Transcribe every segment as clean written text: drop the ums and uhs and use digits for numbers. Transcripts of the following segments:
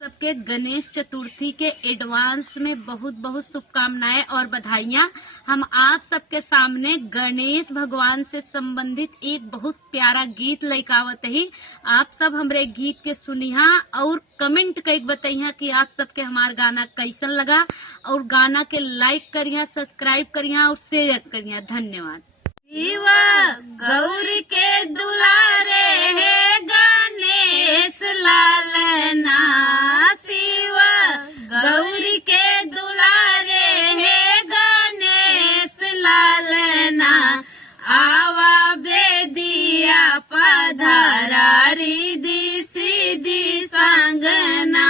सबके गणेश चतुर्थी के एडवांस में बहुत बहुत शुभकामनाएं और बधाइयां। हम आप सबके सामने गणेश भगवान से संबंधित एक बहुत प्यारा गीत लइकावत ही। आप सब हमरे गीत के सुनिहा और कमेंट कई बताइहा कि आप सबके हमार गाना कैसन लगा, और गाना के लाइक करिहा, सब्सक्राइब करिहा और शेयर करिहा। धन्यवाद। शिवा गौरी के दुलारे है गणेश लालना, गौरी के दुलारे है गणेश लालना, आवा बेदिया पधारा रिधि सिद्धि संगना,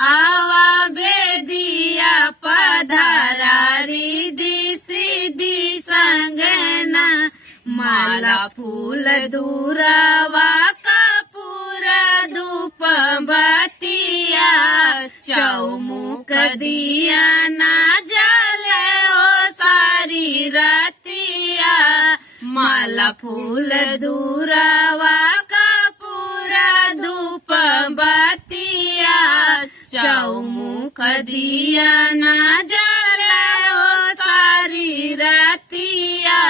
आवा बेदिया पधारा रिधि सिद्धि संगना, माला फूल दूरावा कपूर धूप बतिया, चौमुख दिया ना जले ओ सारी रतिया, माला फूल दूरावा कपूर धूप बतिया, चौमुख दिया ना जले ओ सारी रतिया,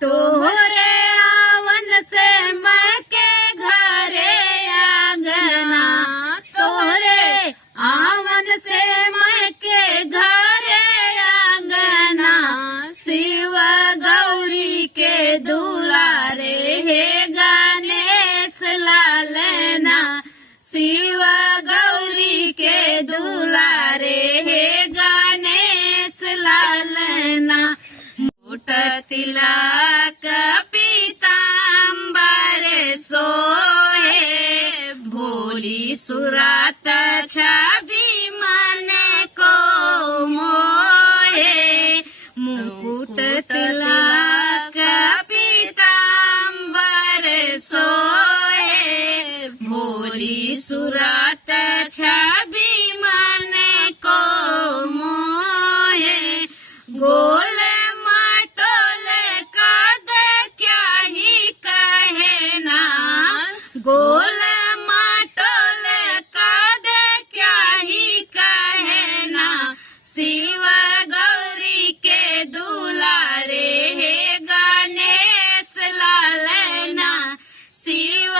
तोहरे आवन से मैं के घरे आंगना, तोहरे आवन से मैं के घरे आंगना, शिव गौरी के दुलारे है गणेश लालना, शिव गौरी के दुलारे है गणेश लालना, मुठ तिलक पीताम्बर सोहे, भोली सुरत छवि मन को मोहे, मुकुट तिलक पीताम्बर सोहे, भोली सुरत छवि मन को मोहे, गोल गोल माटोल कद क्या ही कहना, शिव गौरी के दुलारे है गणेश लालना, शिव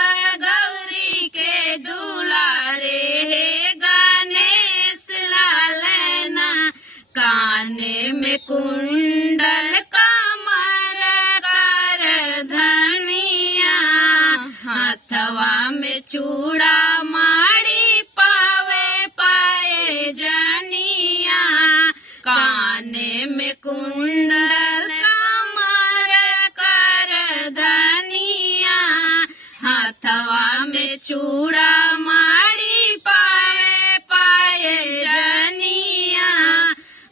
गौरी के दुलारे है गणेश लालना, काने में कुंडल कमर कर धनिया, हाथवा में चूड़ा माड़ी पावे पाए जनिया, काने में कुंडल कमर कर धनिया, हाथवा में चूड़ा माड़ी पावे पाए जनिया,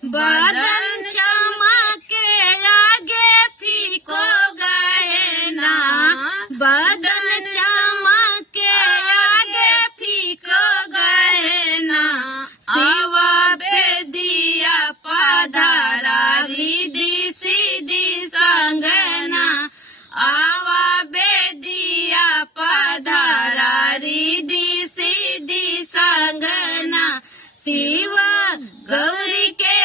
बदन चमके आगे फीको गहना, बदन चमके आगे फीको गहना, आवा बेदिया पधारा रिधि सिद्धि संगना, आवा बेदिया पधारा रिधि सिद्धि संगना, शिव गौरी के